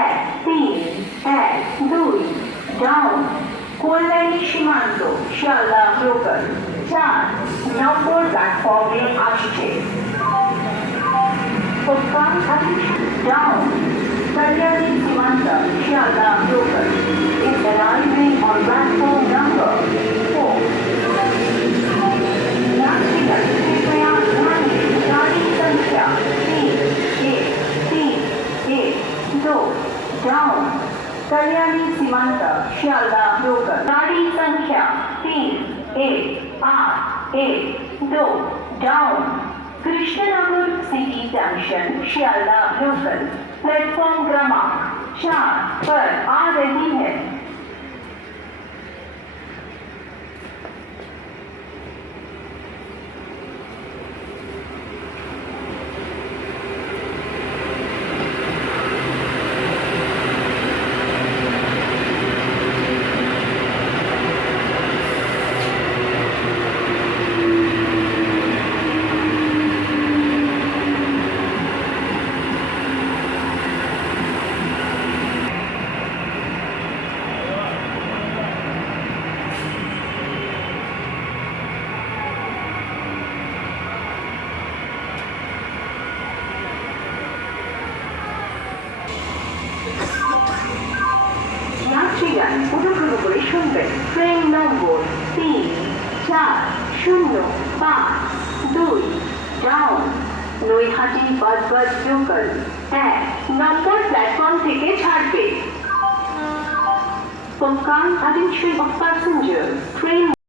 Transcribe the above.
এক তিন এক দুই ডাউন কল্যাণী সীমান্ত শিয়ালদা লোকাল 4 নম্বর প্ল্যাটফর্মে আসছে ডাউন কল্যাণী সীমান্ত Sealdah local is arriving on platform number 4. यात्रीगण कृपया ध्यान दें गाड़ी संख्या 3 डाउन कल्याणी सीमांत शियालदा लोकल गाड़ी संख्या 3 down Krishnanagar city junction Sealdah local platform क्रमांक 4 पर आ रही है। यात्रीगण অনুগ্রহ করে শুনবেন ট্রেন নম্বর 3405 ডাউন নৈহাটি বাসবাস লোকাল 1 নম্বর প্ল্যাটফর্ম থেকে ছাড়বে। For kind attention of passengers, train